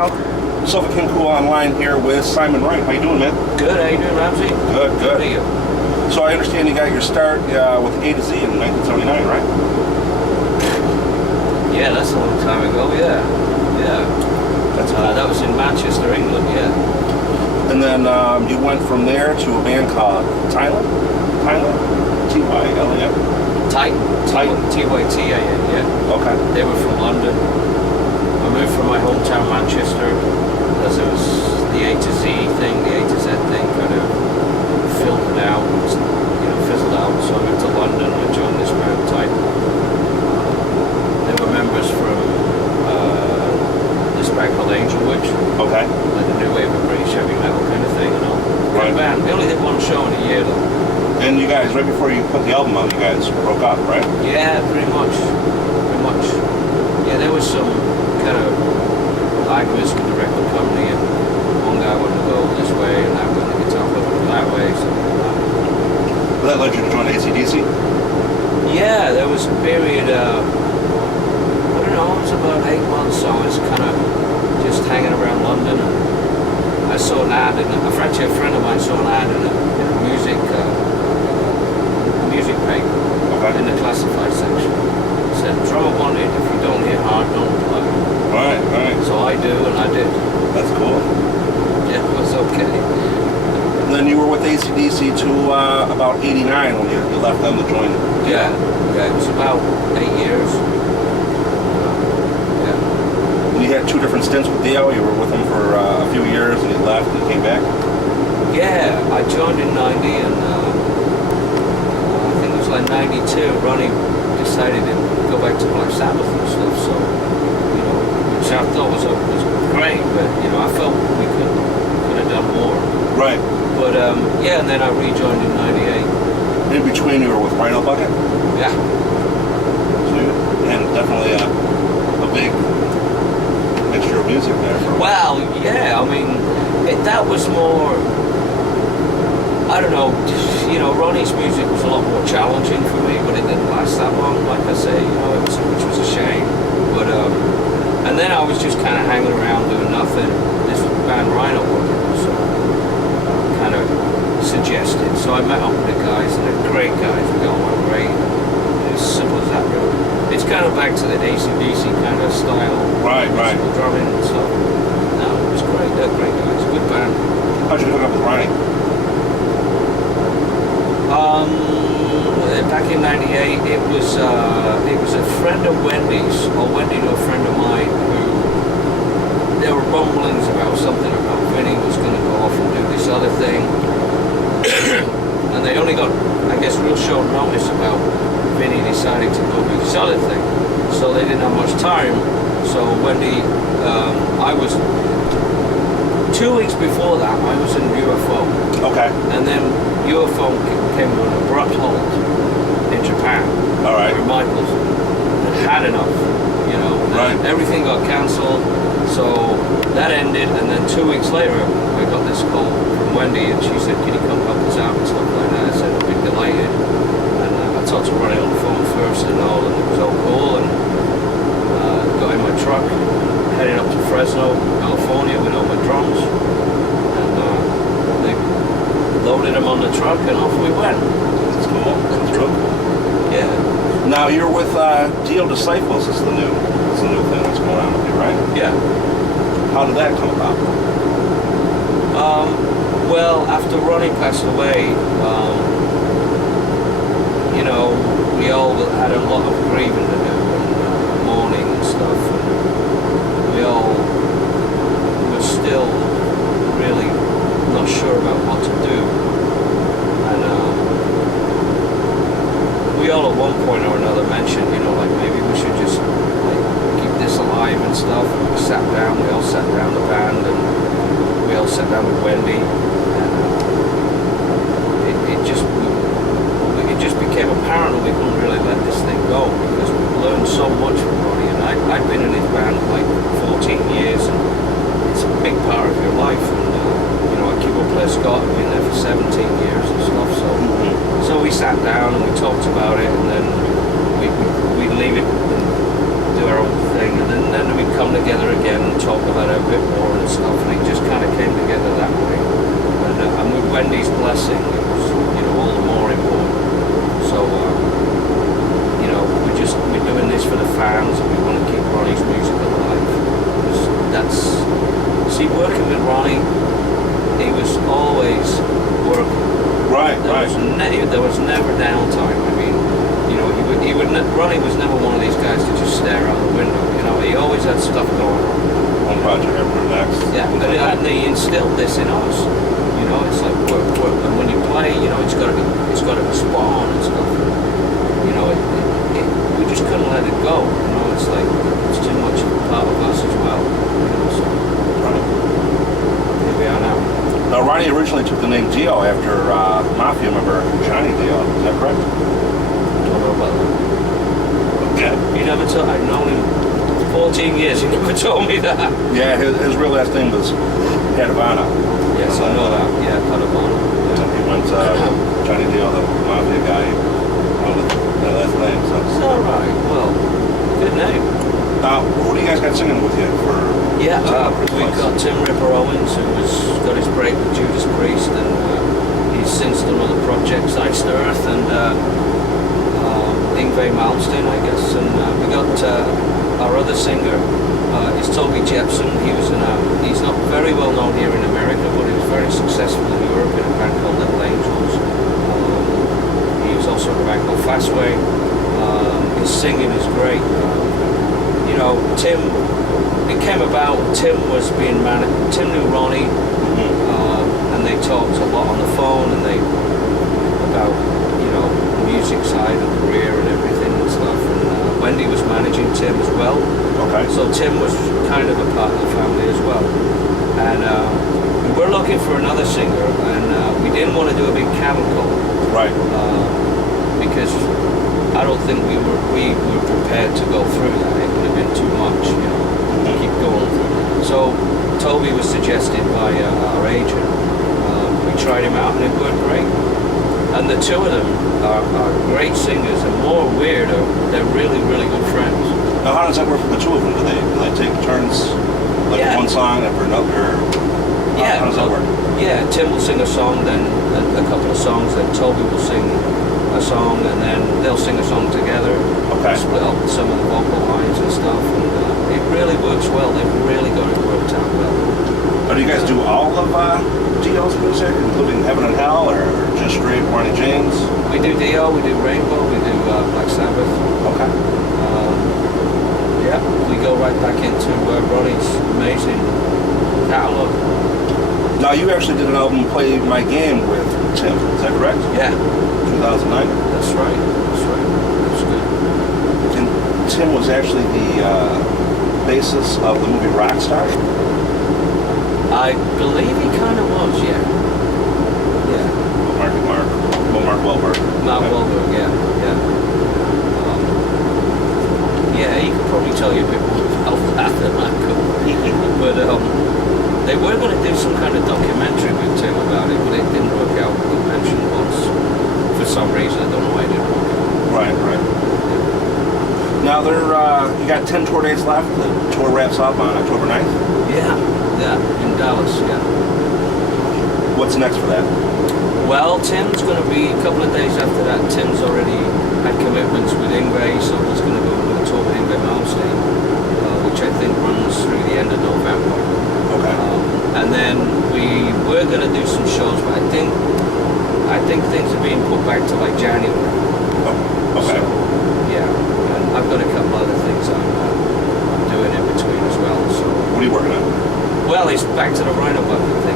Out Sofa King Cool Online here with Simon Wright. How you doing, man? Good. How you doing, Ramsey? Good. How are you? So I understand you got your start with A to Z in 1979, right? Yeah, that's a long time ago. Yeah. That's cool. That was in Manchester, England. Yeah. And then you went from there to a band called Tylan? T-Y-L-A-N? Titan. T-Y-T-A-N, yeah. Okay. They were from London. I moved from my hometown, Manchester, because it was the A to Z thing, the A to Z thing kind of filtered out, fizzled out. So I moved to London and I joined this band type. They were members from this band called Angel Witch. Okay. Like the new wave of British heavy metal kind of thing, Right. Good band. They only did one show in a year though. And you guys, right before you put the album out, you guys broke up, right? Yeah, pretty much. Yeah, there was some kind of arguments with the record company, and one guy wanted to go this way, and I wanted the guitar player to go that way. So, Well, that led you to join AC/DC? yeah, there was a period. I don't know. It was about 8 months. I was kind of just hanging around London, and I saw an ad, and actually a friend of mine saw an ad in a music paper. Okay. In the classified section. It said, drummer wanted, if you don't hit hard, don't play. Right. So I do, and I did. That's cool. Yeah, it was okay. And then you were with AC/DC to about 89 when you left them to join. Yeah, it was about 8 years. Yeah. And you had 2 different stints with Dio. You were with them for a few years and you left and you came back. Yeah, I joined in 90, and I think it was like 92. Ronnie decided to go back to Black Sabbath and stuff, so, which I thought was great, but, I felt we could have done more. Right. But, yeah, and then I rejoined in 98. In between, you were with Rhino Bucket. Yeah. So you had definitely a big mixture of music there. Well, yeah, I mean, that was more, I don't know, Ronnie's music was a lot more challenging for me, but it didn't last that long, like I say, which was a shame. But, and then I was just kind of hanging around doing nothing. This band Rhino was kind of suggested, so I met up with the guys, and they're great guys, we got on great. It's simple as that, really. It's kind of back to the AC/DC kind of style. Right. Drumming and stuff. No, it was great, they're great guys, good band. How'd you hook up with Ronnie? Back in 98, it was a friend of Wendy's, or Wendy to a friend of mine, who there were rumblings about something about Vinny was going to go off and do this other thing. And they only got, I guess, real short notice about Vinny deciding to go do this other thing. So they didn't have much time. So Wendy, I was 2 weeks before that, I was in UFO. Okay. And then UFO came to an abrupt halt in Japan. All right. Where Michaels had enough, Right. Everything got cancelled. So that ended, and then 2 weeks later, we got this call from Wendy, and she said, "Can you come help us out?" and stuff like that. I said, "I'd be delighted." And I talked to Ronnie on the phone first and all, and it was all cool. And got in my truck, headed up to Fresno, California, with all my drums, and they loaded them on the truck, and off we went. That's cool. That's real cool. Yeah. Now you're with Dio Disciples is the new thing that's going on with you, right? Yeah. How did that come about? Well, after Ronnie passed away, we all had a lot of grieving to do, and mourning and stuff. And we all were still really not sure about what to do. And we all at one point or another mentioned, like maybe we should just keep this alive and stuff. And we all sat down the band, and we all sat down with Wendy, and it just became apparent that we couldn't really let this thing go, because we learned so much from Ronnie, and I'd been in his band like 14 years, and it's a big part of your life. And keyboard player Scott had been there for 17 years and stuff, so we sat down and we talked about it, and then we'd leave it do our own thing, and then we'd come together again and talk about it a bit more and stuff, and it just kind of came together that way. And with Wendy's blessing, it was, you know, all the more important. So, you know, we're doing this for the fans, and we want to keep Ronnie's music alive. See, working with Ronnie, he was always working. Right, There was never downtime. I mean, you know, Ronnie was never one of these guys to just stare out the window. You know, he always had stuff going on. One project after the next. Yeah, and he instilled this in us. You know, it's like work, and when you play, you know, it's got to be spot on and stuff. You know, we just couldn't let it go. You know, it's like it's too much part of us as well. You know, so here we are now. Now, Ronnie originally took the name Dio after Mafia member Johnny Dio. Is that correct? Don't know about that. Okay. He never told. I've known him 14 years. He never told me that. Yeah, his real last name was Padavano. Yes, I know that. Yeah, Padavano. Yeah, he went Johnny Dio, the Mafia guy. That last name. So. It's all right. Well, good name. Who do you guys got singing with you for? Yeah, we've got Tim Ripper Owens, who got his break with Judas Priest, and he's since done other projects, Iced Earth, and Yngwie Malmsteen, I guess. And we got our other singer is Toby Jepson. He's not very well known here in America, but he was very successful in Europe in a band called Little Angels. He was also in a band called Fastway. His singing is great. You know, it came about, Tim knew Ronnie, and they talked a lot on the phone, and about, you know, the music side and career and everything and stuff, and Wendy was managing Tim as well. Okay. So Tim was kind of a part of the family as well. And we were looking for another singer, and we didn't want to do a big chemical. Right. Because I don't think we were prepared to go through that. It would have been too much, you know, to keep going through. So Toby was suggested by our agent. We tried him out and it worked great. And the two of them are great singers, and more weird, they're really, really good friends. Now, how does that work for the two of them? Do they take turns, like one song after another? Yeah. How does that work? Yeah, Tim will sing a song, then a couple of songs, then Toby will sing a song, and then they'll sing a song together. Okay. Split up some of the vocal lines and stuff, and it really works well. They've really got it worked out well. But do you guys do all of Dio's music, including Heaven and Hell, or just straight Ronnie James? We do Dio, we do Rainbow, we do Black Sabbath. Okay. Yeah, we go right back into Ronnie's amazing catalog. Now, you actually did an album, Play My Game, with Tim. Is that correct? Yeah. 2009? That's right. That's good. And Tim was actually the basis of the movie Rockstar? I believe he kind of was, yeah. Yeah. Mark Wahlberg. Mark Wahlberg, yeah. Yeah, he could probably tell you a bit more about that than I could. But they were going to do some kind of documentary with Tim about it, but it didn't work out. We mentioned once for some reason. I don't know why it didn't work out. Right. Now, you got 10 tour dates left. The tour wraps up on October 9th? Yeah, in Dallas, yeah. What's next for that? Well, Tim's going to be a couple of days after that. Tim's already had commitments with Yngwie, so he's going to go on a tour with Yngwie Malmsteen, which I think runs through the end of November. Okay. And then we were going to do some shows, but I think things are being put back to like January. Oh, okay. So, yeah, and I've got a couple other things I'm doing in between as well. So. What are you working on? Well, it's back to the Rhino Bucket thing.